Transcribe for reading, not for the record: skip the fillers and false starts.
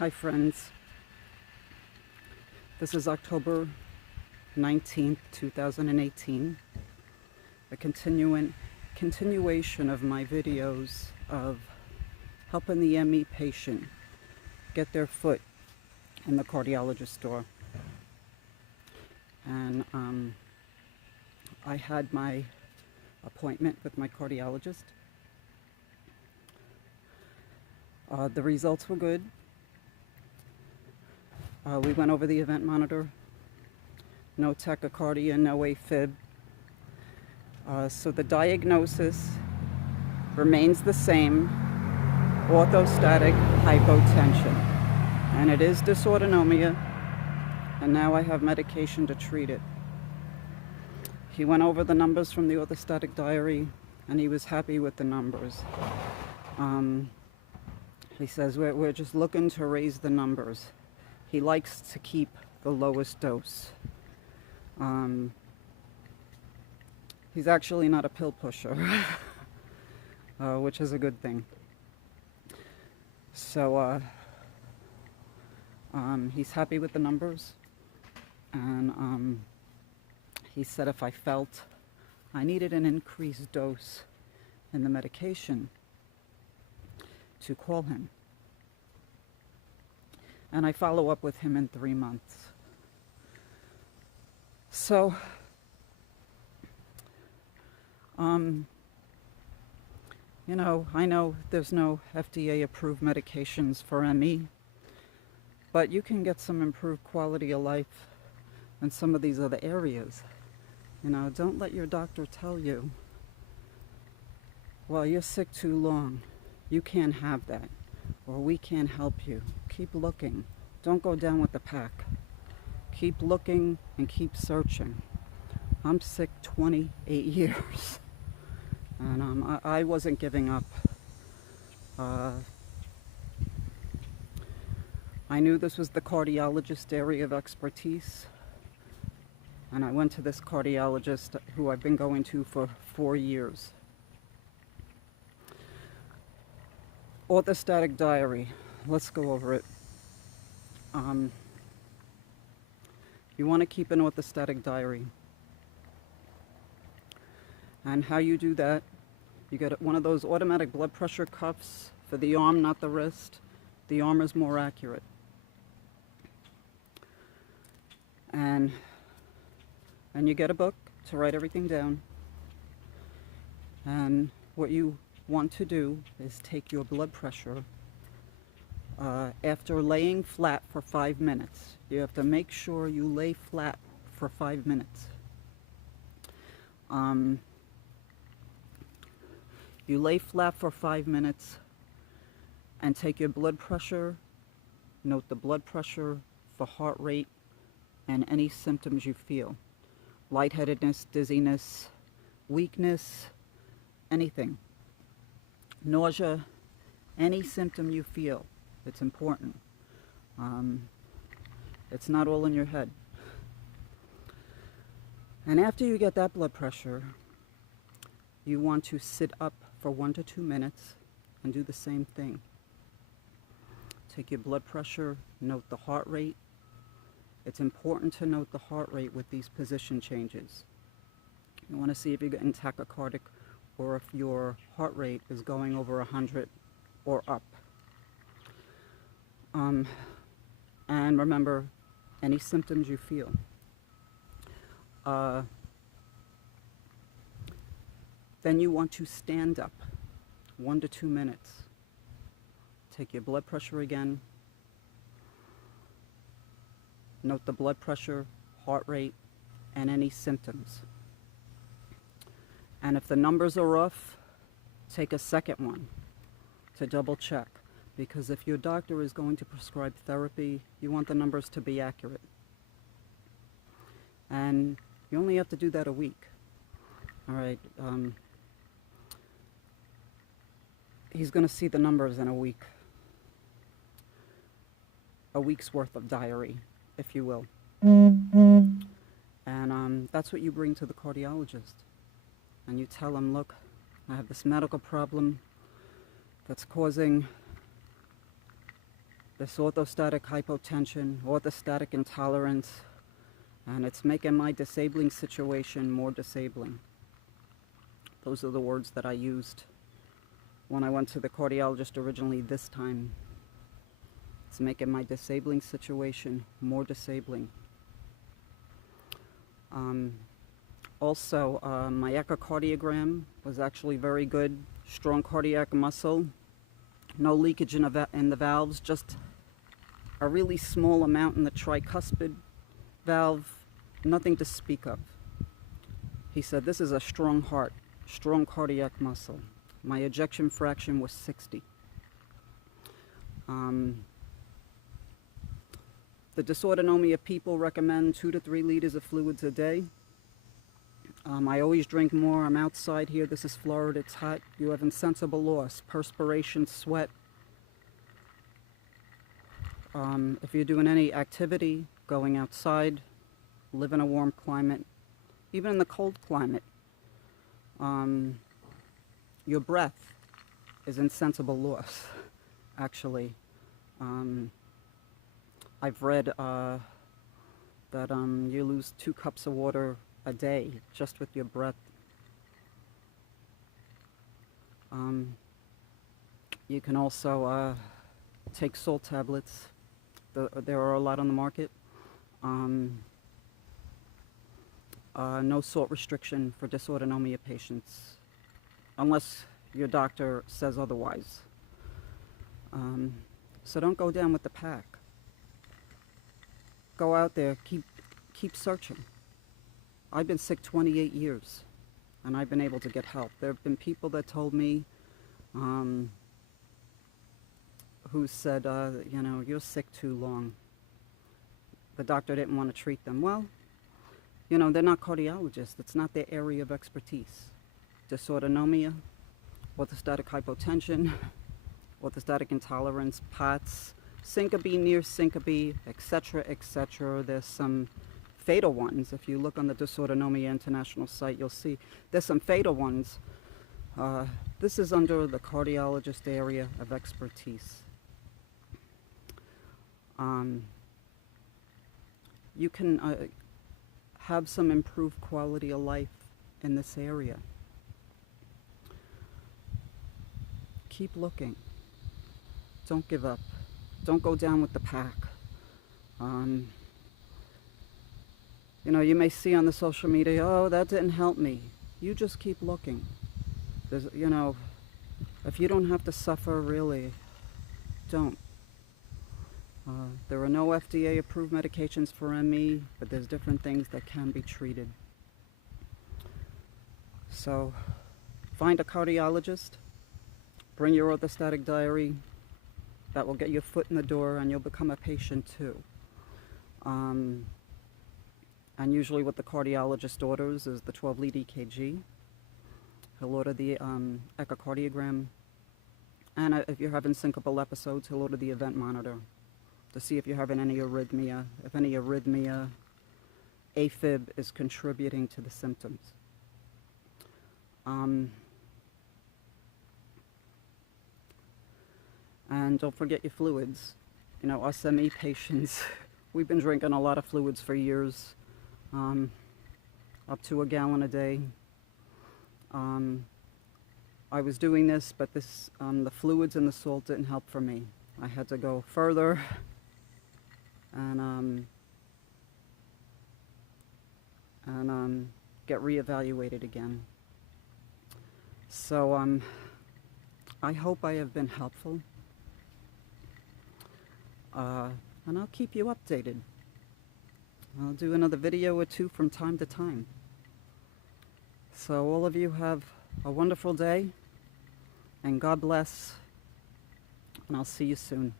Hi friends, this is October 19th, 2018, a continuation of my videos of helping the ME patient get their foot in the cardiologist door. And I had my appointment with my cardiologist. The results were good. We went over the event monitor, no tachycardia, no AFib. So the diagnosis remains the same, orthostatic hypotension. And it is dysautonomia, and now I have medication to treat it. He went over the numbers from the orthostatic diary, and he was happy with the numbers. He says, we're just looking to raise the numbers. He likes to keep the lowest dose. He's actually not a pill pusher, which is a good thing. So he's happy with the numbers, and he said if I felt I needed an increased dose in the medication, to call him. And I follow up with him in 3 months. So, you know, I know there's no FDA-approved medications for ME, but you can get some improved quality of life in some of these other areas. You know, don't let your doctor tell you, well, you're sick too long, you can't have that, or we can't help you. Keep looking. Don't go down with the pack. Keep looking and keep searching. I'm sick 28 years, and I wasn't giving up. I knew this was the cardiologist area of expertise, and I went to this cardiologist who I've been going to for 4 years. Orthostatic diary. Let's go over it. You want to keep an orthostatic diary. And how you do that, you get one of those automatic blood pressure cuffs for the arm, not the wrist. The arm is more accurate. And you get a book to write everything down. And what you want to do is take your blood pressure after laying flat for 5 minutes. You have to make sure you lay flat for 5 minutes. You lay flat for 5 minutes and take your blood pressure, note the blood pressure, the heart rate, and any symptoms you feel. Lightheadedness, dizziness, weakness, anything. Nausea, any symptom you feel. It's important. It's not all in your head. And after you get that blood pressure, you want to sit up for 1 to 2 minutes and do the same thing. Take your blood pressure, note the heart rate. It's important to note the heart rate with these position changes. You want to see if you're getting tachycardic or if your heart rate is going over 100 or up. And remember, any symptoms you feel. Then you want to stand up 1 to 2 minutes. Take your blood pressure again. Note the blood pressure, heart rate, and any symptoms. And if the numbers are off, take a second one to double check. Because if your doctor is going to prescribe therapy, you want the numbers to be accurate. And you only have to do that a week. All right. He's going to see the numbers in a week. A week's worth of diary, if you will. And that's what you bring to the cardiologist. And you tell him, look, I have this medical problem that's causing this orthostatic hypotension, orthostatic intolerance, and it's making my disabling situation more disabling. Those are the words that I used when I went to the cardiologist originally this time. It's making my disabling situation more disabling. Also, my echocardiogram was actually very good. Strong cardiac muscle, no leakage in the valves, just a really small amount in the tricuspid valve, nothing to speak of. He said, this is a strong heart, strong cardiac muscle. My ejection fraction was 60. The dysautonomia people recommend 2 to 3 liters of fluids a day. I always drink more. I'm outside here. This is Florida. It's hot. You have insensible loss, perspiration, sweat. If you're doing any activity, going outside, live in a warm climate, even in the cold climate, your breath is insensible loss, actually. I've read that you lose 2 cups of water a day just with your breath. You can also take salt tablets. There are a lot on the market. No salt restriction for dysautonomia patients, unless your doctor says otherwise. So don't go down with the pack. Go out there, keep searching. I've been sick 28 years, and I've been able to get help. There have been people that told me, who said, you know, you're sick too long. The doctor didn't want to treat them. Well, you know, they're not cardiologists. It's not their area of expertise. Dysautonomia, orthostatic hypotension, orthostatic intolerance, POTS, syncope, near syncope, etc., etc. There's some fatal ones. If you look on the Dysautonomia International site, you'll see there's some fatal ones. This is under the cardiologist area of expertise. You can have some improved quality of life in this area. Keep looking. Don't give up. Don't go down with the pack. You know, you may see on the social media, oh, that didn't help me. You just keep looking. There's, you know, if you don't have to suffer, really, don't. There are no FDA-approved medications for ME, but there's different things that can be treated. So, find a cardiologist, bring your orthostatic diary. That will get your foot in the door, and you'll become a patient too. And usually what the cardiologist orders is the 12-lead EKG. He'll order the echocardiogram. And if you're having syncopal episodes, he'll order the event monitor to see if you're having any arrhythmia. If any arrhythmia, AFib is contributing to the symptoms. And don't forget your fluids. You know, us ME patients, we've been drinking a lot of fluids for years, up to a gallon a day. I was doing this, but the fluids and the salt didn't help for me. I had to go further and get reevaluated again. So I hope I have been helpful. And I'll keep you updated. I'll do another video or two from time to time. So all of you have a wonderful day, and God bless, and I'll see you soon.